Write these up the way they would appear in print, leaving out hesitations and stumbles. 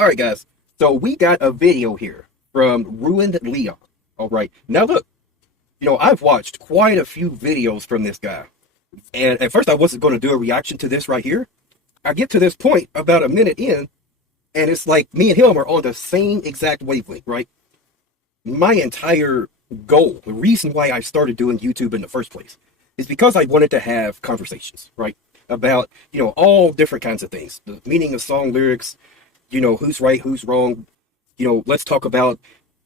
All right, guys. So we got a video here from Ruined Leon. All right. Now look, I've watched quite a few videos from this guy. And at first I wasn't going to do a reaction to this right here. I get to this point about a minute in, and it's like me and him are on the same exact wavelength, right? My entire goal, the reason why I started doing YouTube in the first place, is because I wanted to have conversations, right? About, all different kinds of things. The meaning of song lyrics, who's right, who's wrong. Let's talk about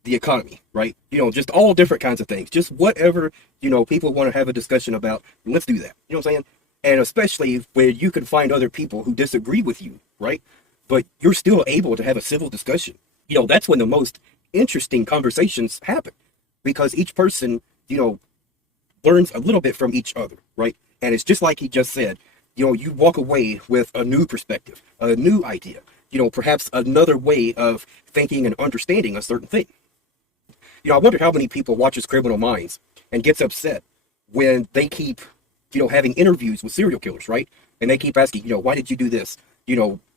the economy, right? Just all different kinds of things. Just whatever, people want to have a discussion about, let's do that. You know what I'm saying? And especially where you can find other people who disagree with you, right? But you're still able to have a civil discussion. That's when the most interesting conversations happen. Because each person, learns a little bit from each other, right? And it's just like he just said, you walk away with a new perspective, a new idea, perhaps another way of thinking and understanding a certain thing. I wonder how many people watches Criminal Minds and gets upset when they keep, having interviews with serial killers, right? And they keep asking, why did you do this?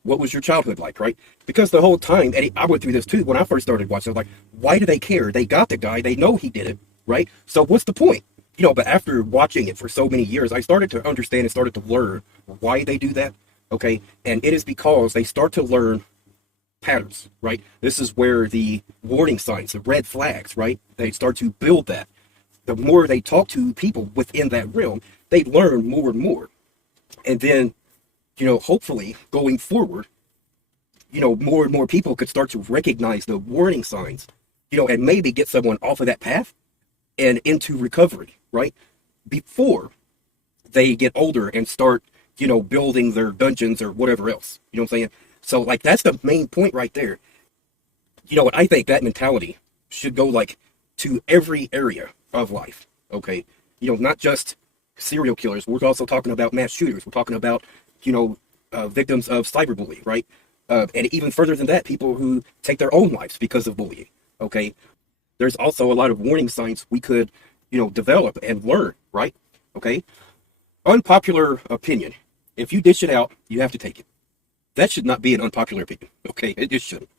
What was your childhood like, right? Because the whole time, and I went through this too, when I first started watching, I was like, why do they care? They got the guy, they know he did it, right? So what's the point? But after watching it for so many years, I started to understand and started to learn why they do that, okay? And it is because they start to learn patterns, right? This is where the warning signs, the red flags, right? They start to build that. The more they talk to people within that realm, they learn more and more. And then, hopefully going forward, more and more people could start to recognize the warning signs, and maybe get someone off of that path and into recovery, right? Before they get older and start, building their dungeons or whatever else. You know what I'm saying? So, that's the main point right there. And I think that mentality should go, to every area of life, okay? Not just serial killers. We're also talking about mass shooters. We're talking about, victims of cyberbullying, right? And even further than that, people who take their own lives because of bullying, okay? There's also a lot of warning signs we could, develop and learn, right? Okay? Unpopular opinion. If you dish it out, you have to take it. That should not be an unpopular opinion, okay? It just shouldn't.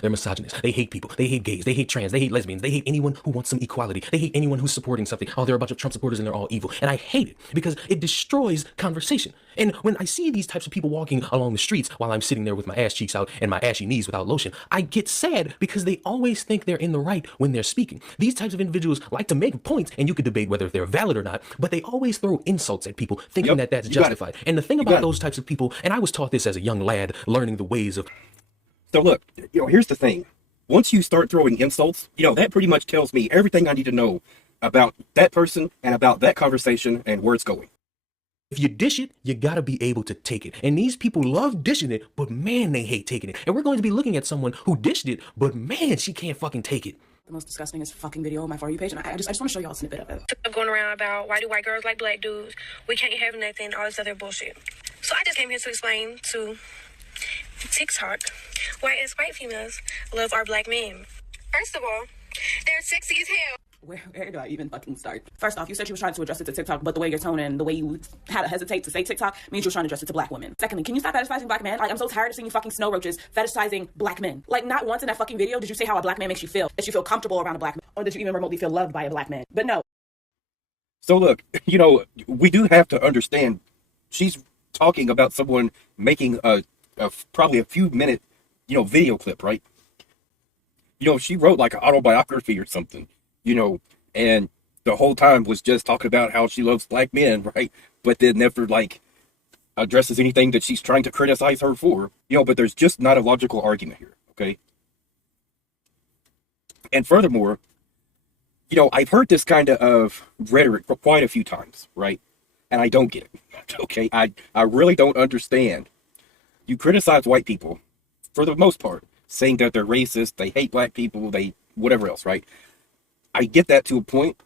They're misogynists. They hate people. They hate gays. They hate trans. They hate lesbians. They hate anyone who wants some equality. They hate anyone who's supporting something. Oh, they're a bunch of Trump supporters and they're all evil. And I hate it because it destroys conversation. And when I see these types of people walking along the streets while I'm sitting there with my ass cheeks out and my ashy knees without lotion, I get sad because they always think they're in the right when they're speaking. These types of individuals like to make points, and you could debate whether they're valid or not, but they always throw insults at people thinking that that's justified. And the thing about those types of people, and I was taught this as a young lad, learning the ways of... So look, here's the thing. Once you start throwing insults, that pretty much tells me everything I need to know about that person and about that conversation and where it's going. If you dish it, you gotta be able to take it. And these people love dishing it, but man, they hate taking it. And we're going to be looking at someone who dished it, but man, she can't fucking take it. The most disgusting fucking video on my For You page, and I just want to show y'all a snippet of it. Going around about why do white girls like black dudes? We can't have nothing, all this other bullshit. So I just came here to explain to TikTok why as white females love our black men. First of all, they're sexy as hell. Where do I even fucking start? First off, you said you were trying to address it to TikTok, but the way you're toning and the way you had to hesitate to say TikTok means you're trying to address it to black women. Secondly, can you stop fetishizing black men? I'm so tired of seeing you fucking snow roaches fetishizing black men. Not once in that fucking video did you say how a black man makes you feel, that you feel comfortable around a black man, or that you even remotely feel loved by a black man. But no. So look, we do have to understand she's talking about someone making probably a few minute, video clip, right? She wrote an autobiography or something, and the whole time was just talking about how she loves black men, right? But then never addresses anything that she's trying to criticize her for, but there's just not a logical argument here, okay? And furthermore, I've heard this kind of rhetoric for quite a few times, right? And I don't get it, okay? I really don't understand. You criticize white people, for the most part, saying that they're racist, they hate black people, they whatever else, right? I get that to a point,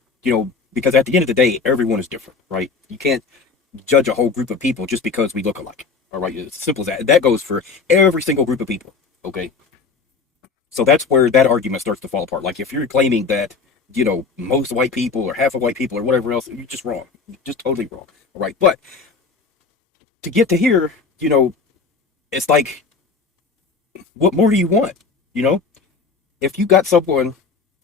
because at the end of the day, everyone is different, right? You can't judge a whole group of people just because we look alike, all right? It's as simple as that. That goes for every single group of people, okay? So that's where that argument starts to fall apart. If you're claiming that, most white people or half of white people or whatever else, you're just wrong. You're just totally wrong, all right? But to get to here, it's what more do you want? You know, if you got someone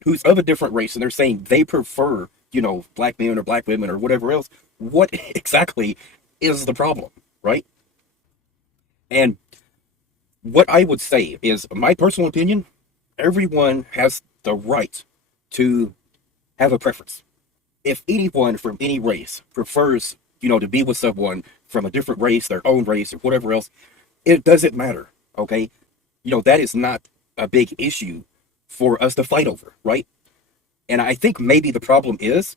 who's of a different race and they're saying they prefer, you know, black men or black women or whatever else, what exactly is the problem, right? And what I would say is, my personal opinion, everyone has the right to have a preference. If anyone from any race prefers, you know, to be with someone from a different race, their own race, or whatever else, it doesn't matter, okay? You know, that is not a big issue for us to fight over, right? And I think maybe the problem is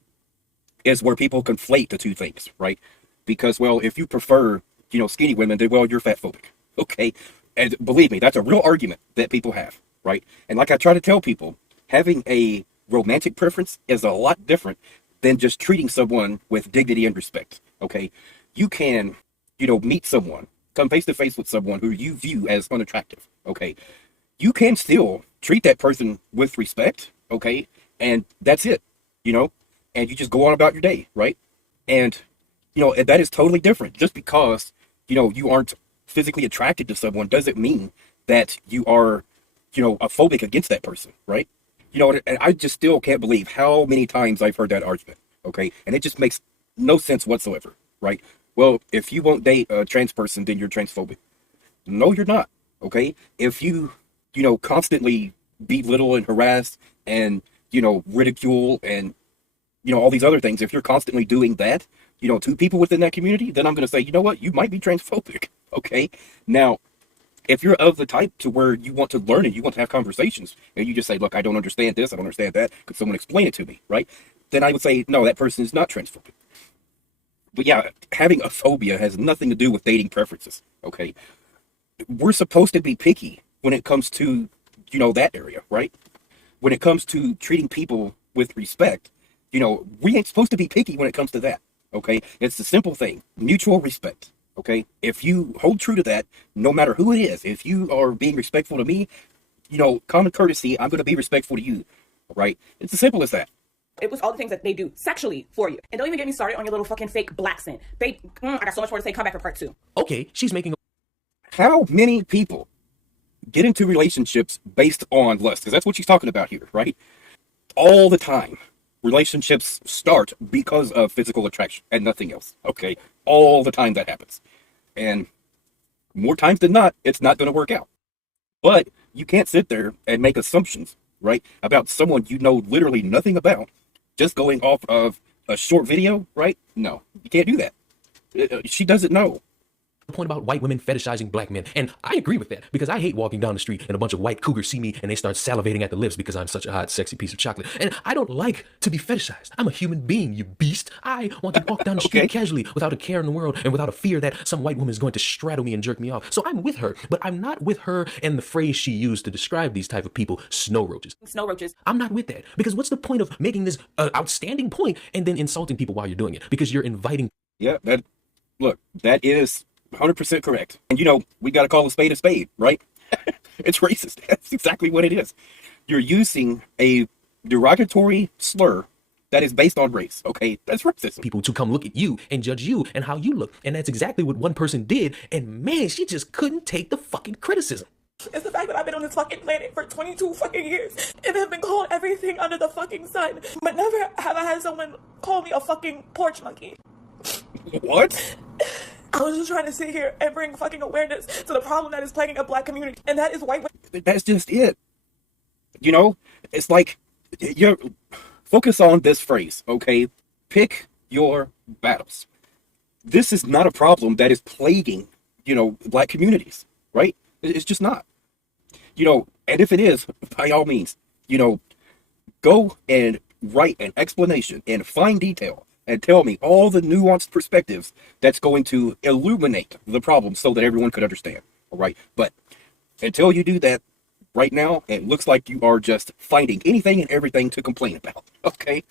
where people conflate the two things, right? Because, well, if you prefer, you know, skinny women, then, well, you're fat phobic, okay? And believe me, that's a real argument that people have, right? And like I try to tell people, having a romantic preference is a lot different than just treating someone with dignity and respect, okay? You can, you know, meet someone, come face to face with someone who you view as unattractive, okay? You can still treat that person with respect, okay? And that's it, you know? And you just go on about your day, right? And, you know, that is totally different. Just because, you know, you aren't physically attracted to someone doesn't mean that you are, you know, a phobic against that person, right? You know, and I just still can't believe how many times I've heard that argument, okay? And it just makes no sense whatsoever, right? Well, if you won't date a trans person, then you're transphobic. No, you're not, okay? If you know, constantly belittle and harass and, you know, ridicule and, you know, all these other things, if you're constantly doing that, you know, to people within that community, then I'm going to say, you know what, you might be transphobic, okay? Now, if you're of the type to where you want to learn and you want to have conversations, and you just say, look, I don't understand this, I don't understand that, could someone explain it to me, right? Then I would say, no, that person is not transphobic. But yeah, having a phobia has nothing to do with dating preferences, okay? We're supposed to be picky when it comes to, you know, that area, right? When it comes to treating people with respect, you know, we ain't supposed to be picky when it comes to that, okay? It's the simple thing, mutual respect, okay? If you hold true to that, no matter who it is, if you are being respectful to me, you know, common courtesy, I'm going to be respectful to you, right? It's as simple as that. It was all the things that they do sexually for you. And don't even get me started on your little fucking fake black sin. I got so much more to say. Come back for part 2. Okay, she's making How many people get into relationships based on lust? Because that's what she's talking about here, right? All the time, relationships start because of physical attraction and nothing else, okay? All the time that happens. And more times than not, it's not going to work out. But you can't sit there and make assumptions, right, about someone you know literally nothing about, just going off of a short video, right? No, you can't do that. She doesn't know. point about white women fetishizing black men. And I agree with that, because I hate walking down the street and a bunch of white cougars see me and they start salivating at the lips because I'm such a hot, sexy piece of chocolate. And I don't like to be fetishized. I'm a human being, you beast. I want to walk down the street casually without a care in the world and without a fear that some white woman is going to straddle me and jerk me off. So I'm with her, but I'm not with her and the phrase she used to describe these type of people, snow roaches. Snow roaches. I'm not with that, because what's the point of making this outstanding point and then insulting people while you're doing it? Because you're inviting. Yeah, that is 100% correct. And, we got to call a spade, right? It's racist. That's exactly what it is. You're using a derogatory slur that is based on race, okay? That's racism. People to come look at you and judge you and how you look. And that's exactly what one person did. And man, she just couldn't take the fucking criticism. It's the fact that I've been on this fucking planet for 22 fucking years and have been called everything under the fucking sun. But never have I had someone call me a fucking porch monkey. What? I was just trying to sit here and bring fucking awareness to the problem that is plaguing a black community. And that is white women. That's just it. It's like, focus on this phrase, okay? Pick your battles. This is not a problem that is plaguing, black communities, right? It's just not. And if it is, by all means, go and write an explanation in fine detail and tell me all the nuanced perspectives that's going to illuminate the problem so that everyone could understand, all right? But until you do that, right now, it looks like you are just finding anything and everything to complain about, okay?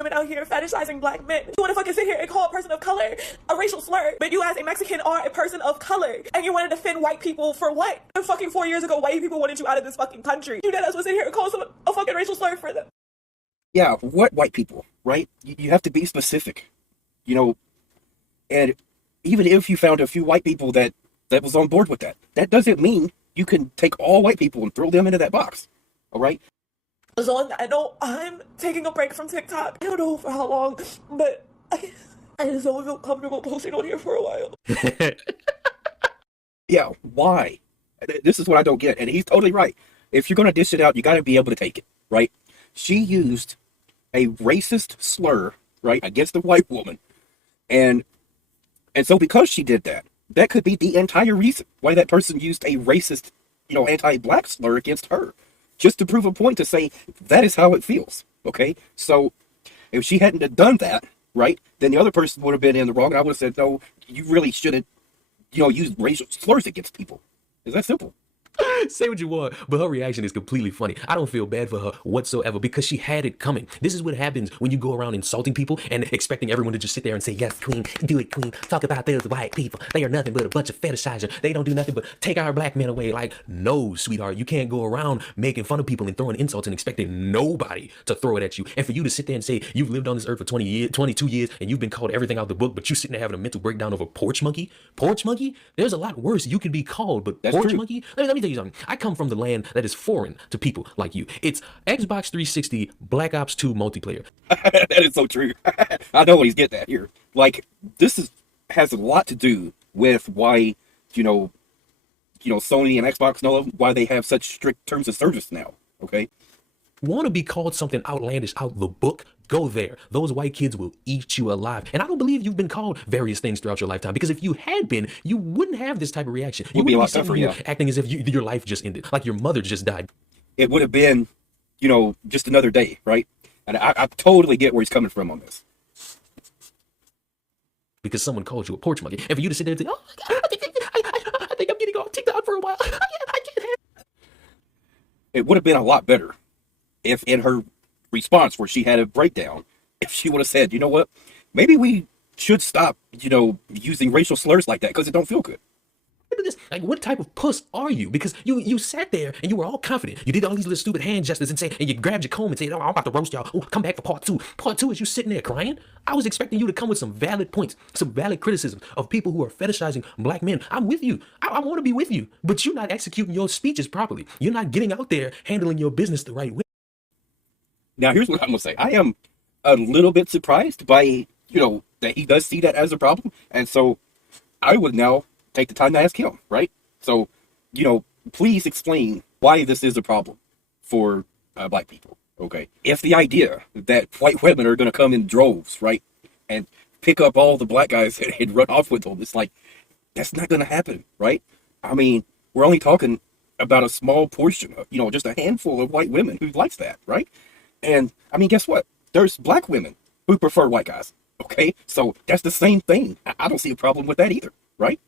Women out here fetishizing black men. You want to fucking sit here and call a person of color a racial slur, but you as a Mexican are a person of color, and you want to defend white people for what? Fucking 4 years ago, white people wanted you out of this fucking country. You deadass was in here and call someone a fucking racial slur for them. Yeah, what white people, right? You have to be specific, and even if you found a few white people that was on board with that, that doesn't mean you can take all white people and throw them into that box. All right. So on that note, I'm taking a break from TikTok. I don't know for how long, but I just don't feel comfortable posting on here for a while. Yeah, why? This is what I don't get. And he's totally right. If you're going to dish it out, you got to be able to take it, right? She used a racist slur, right, against a white woman. And so because she did that, that could be the entire reason why that person used a racist, anti-black slur against her. Just to prove a point, to say that is how it feels, okay? So if she hadn't have done that, right, then the other person would have been in the wrong, and I would have said, no, you really shouldn't, use racial slurs against people. It's that simple. Say what you want, but her reaction is completely funny. I don't feel bad for her whatsoever because she had it coming. This is what happens when you go around insulting people and expecting everyone to just sit there and say, yes, queen, do it, queen. Talk about those white people. They are nothing but a bunch of fetishizers. They don't do nothing but take our black men away. Like, no, sweetheart, you can't go around making fun of people and throwing insults and expecting nobody to throw it at you. And for you to sit there and say you've lived on this earth for 20 years, 22 years, and you've been called everything out of the book, but you sitting there having a mental breakdown over porch monkey? Porch monkey? There's a lot worse you could be called, but That's porch true. monkey? Let me tell you something. I come from the land that is foreign to people like you. It's Xbox 360 Black Ops 2 multiplayer. That is so true. I know what he's getting at here. Like, has a lot to do with why, Sony and Xbox know why they have such strict terms of service now, okay? Want to be called something outlandish out the book? Go there. Those white kids will eat you alive. And I don't believe you've been called various things throughout your lifetime, because if you had been, you wouldn't have this type of reaction. You Would be a wouldn't lot sitting tougher, here yeah. acting as if your life just ended, like your mother just died. It would have been, just another day, right? And I totally get where he's coming from on this. Because someone called you a porch monkey. And for you to sit there and say, oh my God, I think I'm getting off TikTok for a while. I can't have it. It would have been a lot better if in her response where she had a breakdown, if she would have said, you know what, maybe we should stop, using racial slurs like that because it don't feel good. This. Like, what type of puss are you? Because you sat there and you were all confident. You did all these little stupid hand gestures and you grabbed your comb and said, oh, I'm about to roast y'all. Oh, come back for part two. Part two is you sitting there crying. I was expecting you to come with some valid points, some valid criticism of people who are fetishizing black men. I'm with you. I want to be with you. But you're not executing your speeches properly. You're not getting out there handling your business the right way. Now, here's what I'm going to say. I am a little bit surprised by, that he does see that as a problem. And so I would now take the time to ask him, right? So, please explain why this is a problem for black people, okay? If the idea that white women are going to come in droves, right, and pick up all the black guys and run off with them, it's like, that's not going to happen, right? I mean, we're only talking about a small portion of, just a handful of white women who likes that, right? And, I mean, guess what? There's black women who prefer white guys, okay? So that's the same thing. I don't see a problem with that either, right?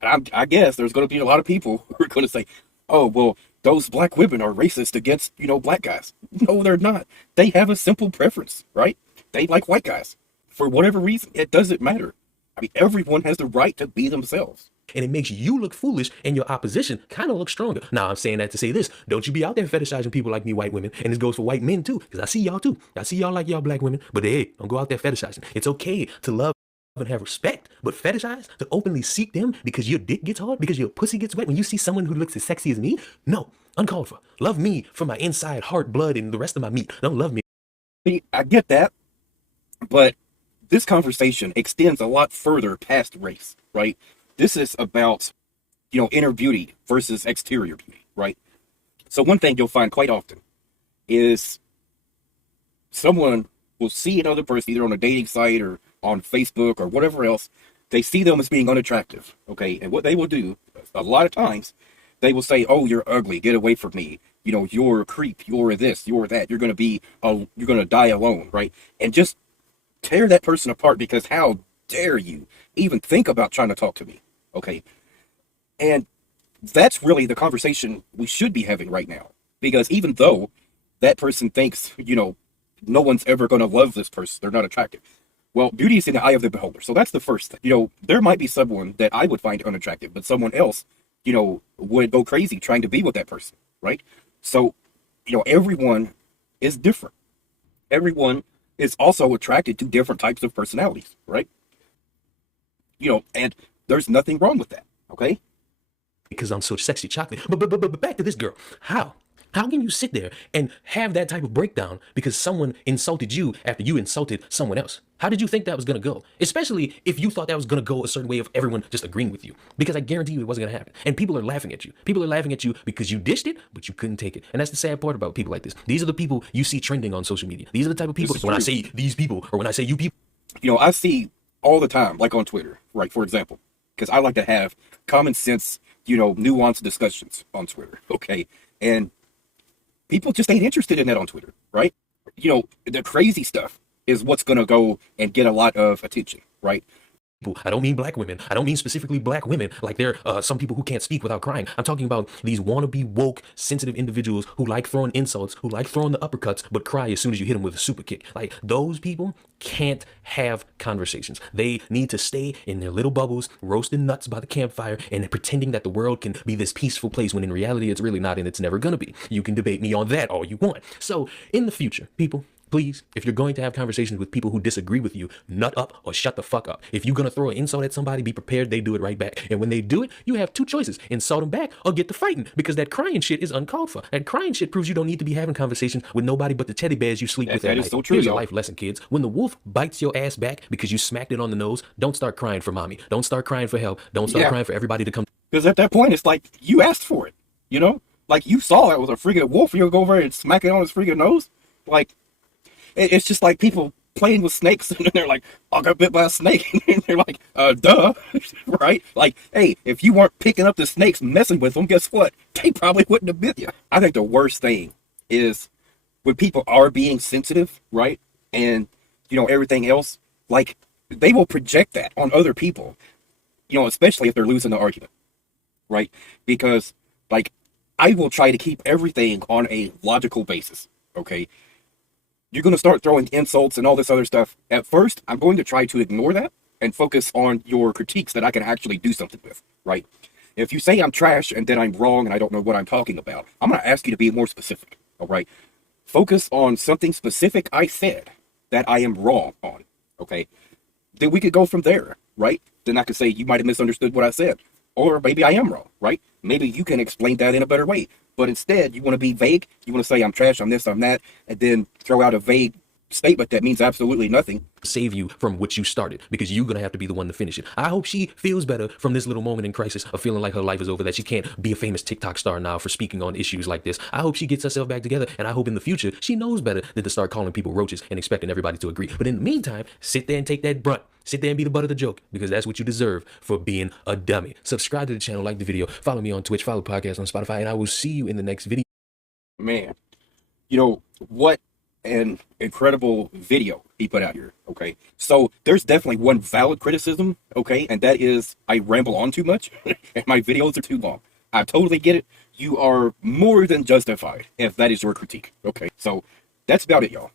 I guess there's going to be a lot of people who are going to say, oh, well, those black women are racist against, black guys. No, they're not. They have a simple preference, right? They like white guys. For whatever reason, it doesn't matter. I mean, everyone has the right to be themselves. And it makes you look foolish and your opposition kind of look stronger. Now, I'm saying that to say this. Don't you be out there fetishizing people like me, white women. And this goes for white men, too. Because I see y'all, too. I see y'all like y'all black women. But hey, don't go out there fetishizing. It's okay to love and have respect, but fetishize, to openly seek them because your dick gets hard, because your pussy gets wet when you see someone who looks as sexy as me? No, uncalled for. Love me for my inside, heart, blood, and the rest of my meat. Don't love me. See, I get that, but this conversation extends a lot further past race, right? This is about, inner beauty versus exterior beauty, right? So one thing you'll find quite often is someone will see another person either on a dating site or on Facebook or whatever else. They see them as being unattractive, okay? And what they will do, a lot of times, they will say, oh, you're ugly, get away from me. You're a creep, you're this, you're that, you're going to die alone, right? And just tear that person apart because how dare you even think about trying to talk to me, okay? And that's really the conversation we should be having right now. Because even though that person thinks, no one's ever going to love this person, they're not attractive. Well, beauty is in the eye of the beholder. So that's the first thing. There might be someone that I would find unattractive, but someone else, would go crazy trying to be with that person, right? So, everyone is different. Everyone is also attracted to different types of personalities, right? And there's nothing wrong with that, okay? because I'm so sexy chocolate. But back to this girl. How can you sit there and have that type of breakdown because someone insulted you after you insulted someone else? How did you think that was going to go? Especially if you thought that was going to go a certain way of everyone just agreeing with you. Because I guarantee you it wasn't going to happen. And people are laughing at you. People are laughing at you because you dished it, but you couldn't take it. And that's the sad part about people like this. These are the people you see trending on social media. These are the type of people, when I say these people, or when I say you people. You know, I see all the time, like on Twitter, right, for example, because I like to have common sense, you know, nuanced discussions on Twitter, okay? And people just ain't interested in that on Twitter, right? You know, the crazy stuff is what's going to go and get a lot of attention, right? I don't mean black women. I don't mean specifically black women. Like there are some people who can't speak without crying. I'm talking about these wannabe woke, sensitive individuals who like throwing insults, who like throwing the uppercuts, but cry as soon as you hit them with a super kick. Like those people can't have conversations. They need to stay in their little bubbles, roasting nuts by the campfire and pretending that the world can be this peaceful place when in reality it's really not, and it's never going to be. You can debate me on that all you want. So in the future, people, please, if you're going to have conversations with people who disagree with you, nut up or shut the fuck up. If you're going to throw an insult at somebody, be prepared they do it right back. And when they do it, you have two choices. Insult them back or get to fighting, because that crying shit is uncalled for. That crying shit proves you don't need to be having conversations with nobody but the teddy bears you sleep with at night. That is so true, Here's a y'all. life lesson, kids. When the wolf bites your ass back because you smacked it on the nose, don't start crying for mommy. Don't start crying for help. Don't start crying for everybody to come. Because at that point, it's like, you asked for it, you know? Like, you saw it was a freaking wolf, you'll go over and smack it on his freaking nose? Like, it's just like people playing with snakes, and they're like, I got bit by a snake. And they're like, duh, right? Like, hey, if you weren't picking up the snakes, messing with them, guess what? They probably wouldn't have bit you. I think the worst thing is when people are being sensitive, right? And, you know, everything else, like, they will project that on other people, you know, especially if they're losing the argument, right? Because, like, I will try to keep everything on a logical basis, okay? You're going to start throwing insults and all this other stuff. At first, I'm going to try to ignore that and focus on your critiques that I can actually do something with, right? If you say I'm trash and then I'm wrong and I don't know what I'm talking about, I'm going to ask you to be more specific, all right? Focus on something specific I said that I am wrong on, okay? Then we could go from there, right? Then I could say you might have misunderstood what I said. Or maybe I am wrong, right? Maybe you can explain that in a better way. But instead, you want to be vague. You want to say, I'm trash, I'm this, I'm that, and then throw out a vague statement that means absolutely nothing. Save you from what you started, because you're going to have to be the one to finish it. I hope she feels better from this little moment in crisis of feeling like her life is over, that she can't be a famous TikTok star now for speaking on issues like this. I hope she gets herself back together, and I hope in the future she knows better than to start calling people roaches and expecting everybody to agree. But in the meantime, sit there and take that brunt. Sit there and be the butt of the joke, because that's what you deserve for being a dummy. Subscribe to the channel, like the video, follow me on Twitch, follow the podcast on Spotify, and I will see you in the next video. Man, you know, what an incredible video he put out here, okay? So there's definitely one valid criticism, okay? And that is I ramble on too much and my videos are too long. I totally get it. You are more than justified if that is your critique, okay? So that's about it, y'all.